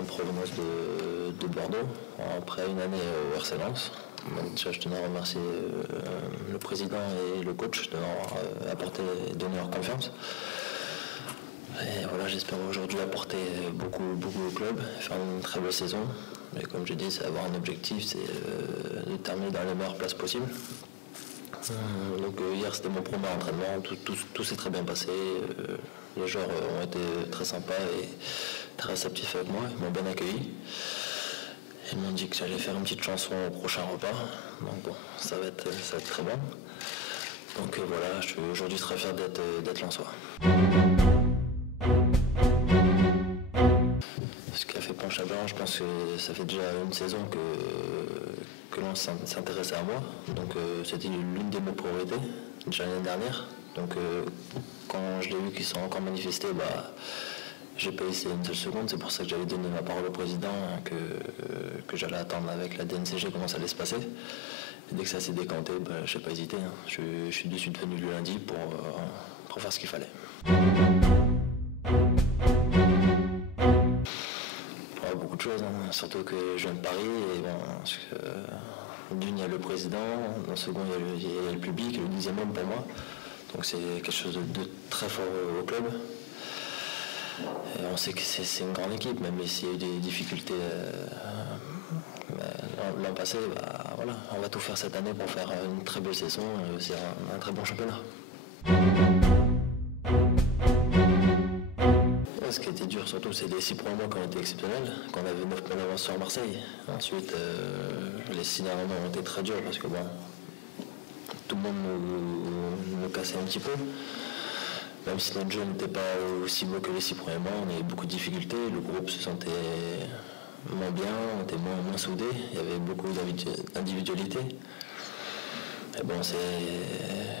en provenance de Bordeaux, après une année au RC Lens. Donc déjà, je tenais à remercier le président et le coach de m'avoir donné leur confiance. Et voilà, j'espère aujourd'hui apporter beaucoup au club, faire une très belle saison. Et comme je dis, c'est avoir un objectif, c'est de terminer dans les meilleures places possibles. Donc hier c'était mon premier entraînement, tout s'est très bien passé. Les joueurs ont été très sympas et très réceptifs avec moi, ils m'ont bien accueilli. Ils m'ont dit que j'allais faire une petite chanson au prochain repas, donc bon, ça va être très bon. Donc voilà, je suis aujourd'hui très fier d'être lensois. Ce qui a fait pencher à blanc, je pense que ça fait déjà une saison que l'on s'intéressait à moi. Donc c'était l'une de mes priorités, déjà l'année dernière. Donc quand je l'ai vu qu'ils sont encore manifestés, j'ai pas hésité une seule seconde. C'est pour ça que j'avais donné ma parole au président, que j'allais attendre avec la DNCG comment ça allait se passer. Et dès que ça s'est décanté, je n'ai pas hésité. Je suis de suite venu le lundi pour faire ce qu'il fallait. Beaucoup de choses, surtout que je viens de Paris. Et d'une, il y a le président, dans le second, il y a le public, et le deuxième homme pour moi. Donc c'est quelque chose de très fort au club. Et on sait que c'est une grande équipe, même s'il y a eu des difficultés l'an passé, voilà, on va tout faire cette année pour faire une très belle saison et aussi un très bon championnat. Ce qui était dur surtout, c'est les 6 premiers mois qui ont été exceptionnels, qu'on avait 9 points d'avance sur Marseille. Ensuite, les 6 derniers mois ont été très durs parce que bon, tout le monde nous cassait un petit peu. Même si notre jeu n'était pas aussi beau que les 6 premiers mois, on avait beaucoup de difficultés. Le groupe se sentait moins bien, on était moins soudés. Il y avait beaucoup d'individualité. Et bon,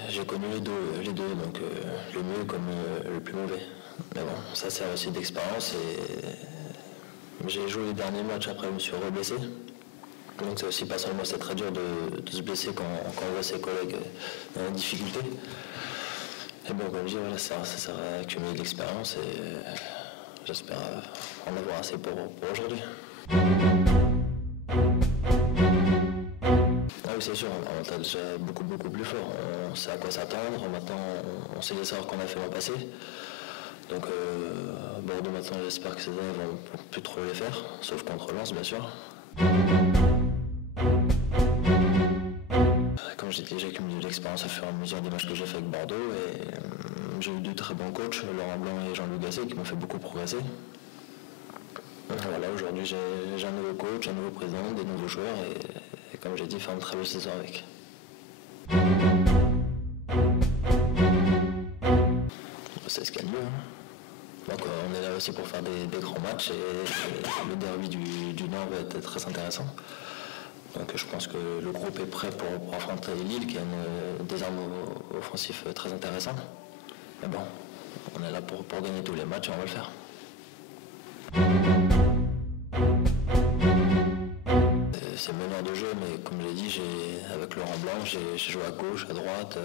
j'ai connu les deux, donc le mieux comme le plus mauvais. Mais bon, ça sert aussi d'expérience et j'ai joué les derniers matchs, après je me suis reblessé. Donc c'est aussi pas seulement c'est très dur de se blesser quand on voit ses collègues dans la difficulté. Et bon, comme je dis, voilà, ça sert à accumuler de l'expérience et j'espère en avoir assez pour aujourd'hui. Ah oui, c'est sûr, on est déjà beaucoup plus fort. On sait à quoi s'attendre. Maintenant, on sait les erreurs qu'on a fait l'an passé. Donc, Bordeaux, maintenant, j'espère que ces années vont plus trop les faire, sauf contre Lens, bien sûr. Comme j'ai dit, j'ai accumulé de l'expérience au fur et à mesure des matchs que j'ai fait avec Bordeaux. Et j'ai eu deux très bons coachs, Laurent Blanc et Jean-Louis Gasset, qui m'ont fait beaucoup progresser. Voilà, aujourd'hui, j'ai un nouveau coach, un nouveau président, des nouveaux joueurs. Et comme j'ai dit, faire une très belle saison avec. C'est ce qu'il y a de mieux. Donc on est là aussi pour faire des grands matchs et le derby du Nord va être très intéressant. Donc je pense que le groupe est prêt pour affronter Lille qui a des armes offensives très intéressantes. Mais bon, on est là pour gagner tous les matchs et on va le faire. C'est meneur de jeu, mais comme je l'ai dit, avec Laurent Blanc, j'ai joué à gauche, à droite,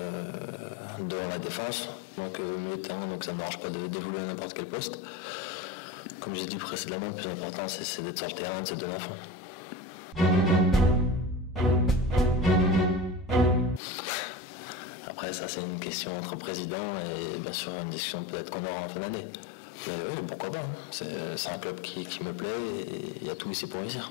devant la défense, donc milieu de terrain, donc ça ne m'arrange pas d'évoluer à n'importe quel poste. Comme j'ai dit précédemment, le plus important c'est d'être sur le terrain, de se donner à fond. Après ça c'est une question entre présidents et bien sûr une discussion peut-être qu'on aura en fin d'année. Mais oui, pourquoi pas, c'est un club qui me plaît et il y a tout ici pour réussir.